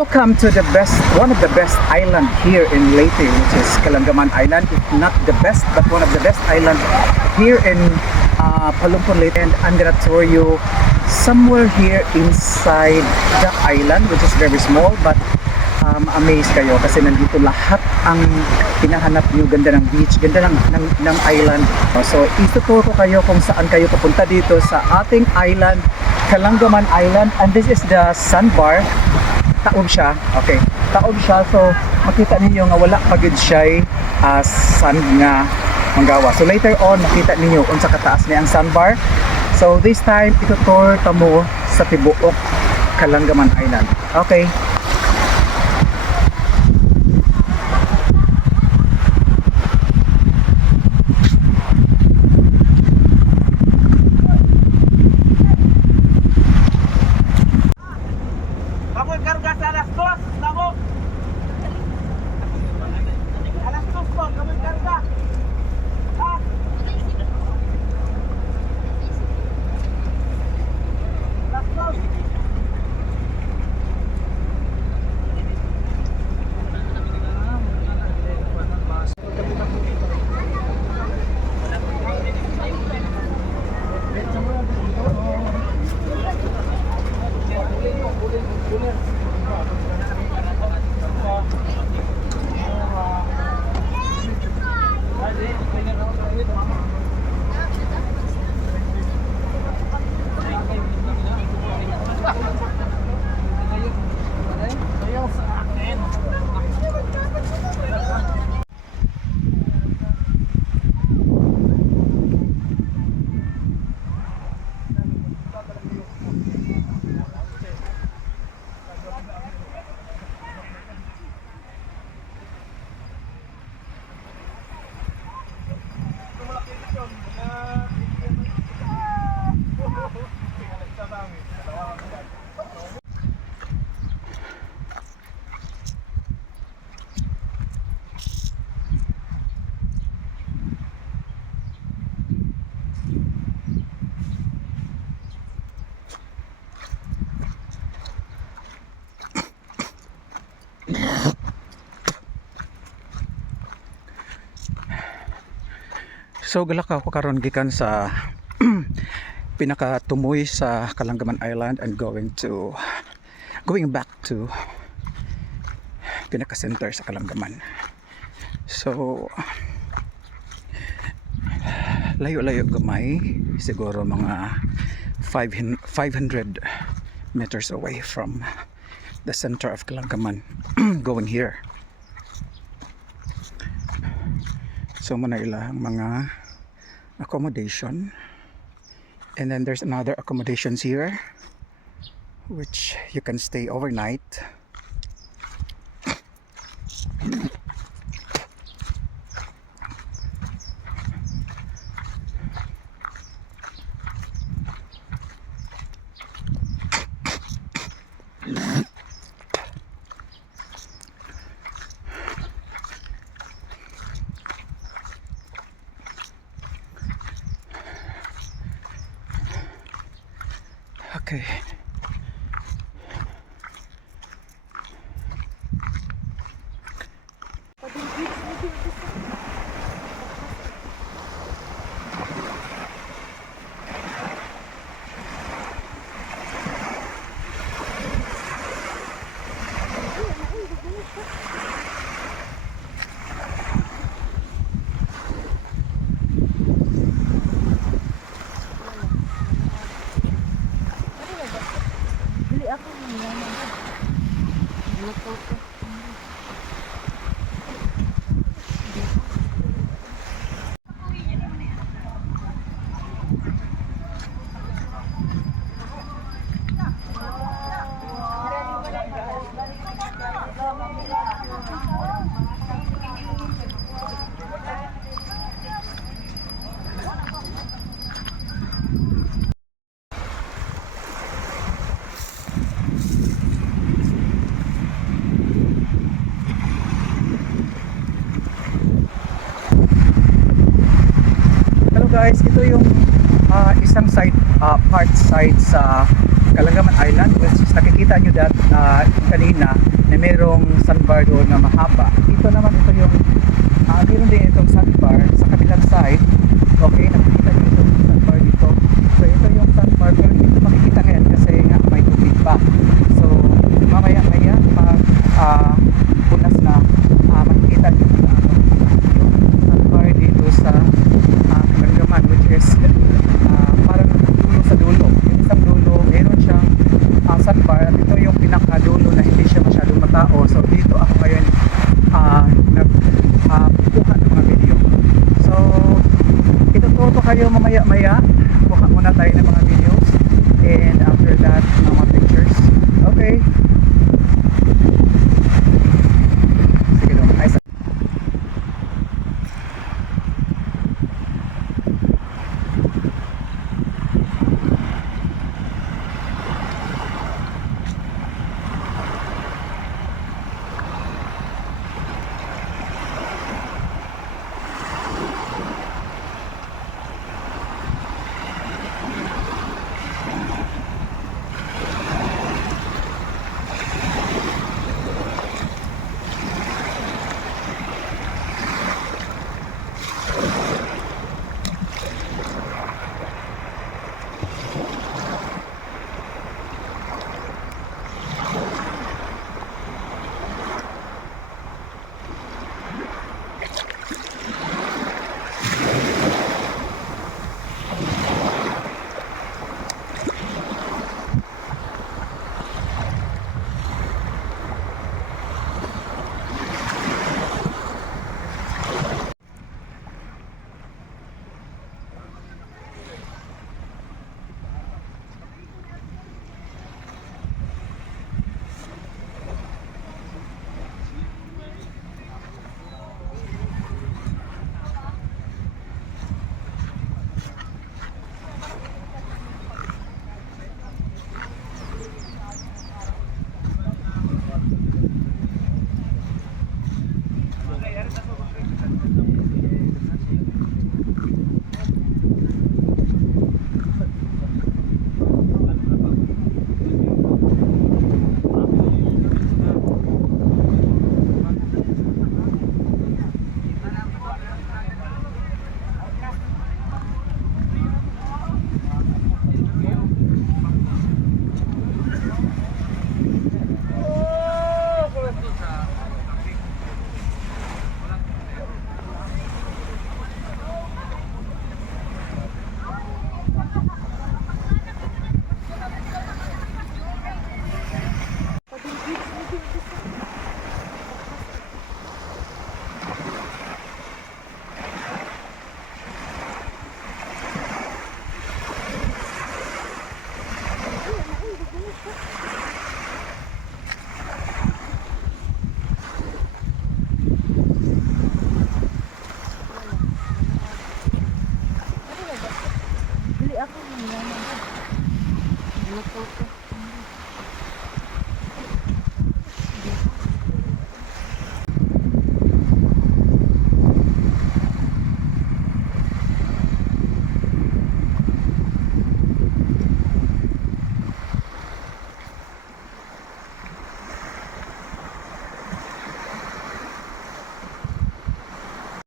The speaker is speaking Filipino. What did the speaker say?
welcome to the best, one of the best island here in Leyte, which is Calangaman Island. If not the best, but one of the best island here in Palumpon, Leyte. And I'm gonna tour you somewhere here inside the island, which is very small, but amazed kayo kasi nandito lahat ang hinahanap nyo. Ganda ng beach, ganda ng island. So ituturo ko kayo kung saan kayo pupunta dito sa ating island, Calangaman Island. And this is the sandbar. Taob siya, okay, taob siya. So makita niyo nga wala pagid siya sand nga manggawa. So later on makita niyo unsa kataas ni ang sandbar. So this time itutur ta mo sa tibuok Calangaman Island. Okay. So galak ako karon gikan sa pinakatumoy sa Calangaman Island and going back to pinaka center sa Calangaman. So layo-layo gamay, siguro mga 500 meters away from the center of Calangaman going here. So muna ilang mga accommodation, and then there's another accommodations here which you can stay overnight. Okay. guys, ito yung isang side part side sa Kalangaman Island, which is nakikita nyo that kanina na merong sandbar doon na mahaba. Ito naman, ito yung meron din itong sandbar sa kabilang side. Okay, nakikita nyo itong sandbar dito. So ito yung sandbar, pero hindi ito makikita ngayon kasi nga may tubig pa. So mamaya pag punas na, makikita nyo yung sandbar dito sa Kalangaman, which is parang dulo sa dulo. Yung isang dulo, meron siyang sandbar at ito yung pinakadulo na hindi siya masyadong matao. So dito ako ngayon kuha ng mga video. So itututo kayo mamaya-maya. Kuha muna tayo ng mga videos and after that mga pictures. Okay, sige dong. Bili ako ng yaman. Anak ko.